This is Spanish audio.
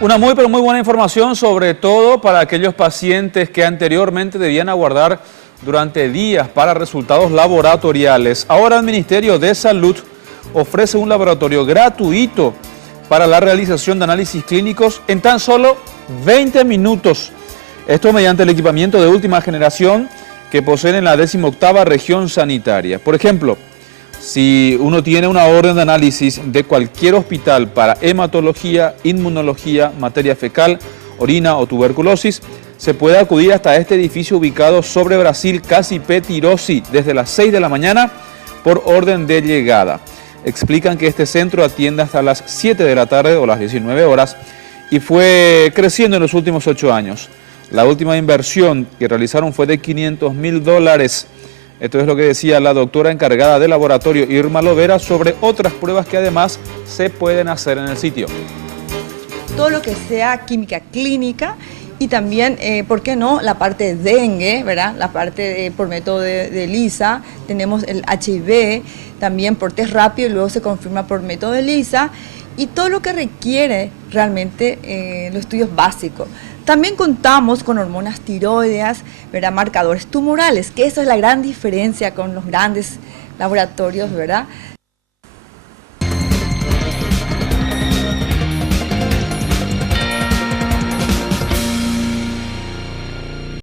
Una muy pero muy buena información, sobre todo para aquellos pacientes que anteriormente debían aguardar durante días para resultados laboratoriales. Ahora el Ministerio de Salud ofrece un laboratorio gratuito para la realización de análisis clínicos en tan solo 20 minutos. Esto mediante el equipamiento de última generación que poseen en la 18ª región sanitaria. Por ejemplo, si uno tiene una orden de análisis de cualquier hospital para hematología, inmunología, materia fecal, orina o tuberculosis, se puede acudir hasta este edificio ubicado sobre Brasil Casi Petirosi desde las 6 de la mañana por orden de llegada. Explican que este centro atiende hasta las 7 de la tarde o las 19 horas y fue creciendo en los últimos 8 años. La última inversión que realizaron fue de $500.000. Esto es lo que decía la doctora encargada del laboratorio, Irma Lovera, sobre otras pruebas que además se pueden hacer en el sitio. Todo lo que sea química clínica y también, ¿por qué no?, la parte de dengue, ¿verdad? La parte por método de ELISA, tenemos el HIV, también por test rápido y luego se confirma por método de ELISA, y todo lo que requiere realmente los estudios básicos. También contamos con hormonas tiroideas, ¿verdad?, marcadores tumorales, que eso es la gran diferencia con los grandes laboratorios, ¿verdad?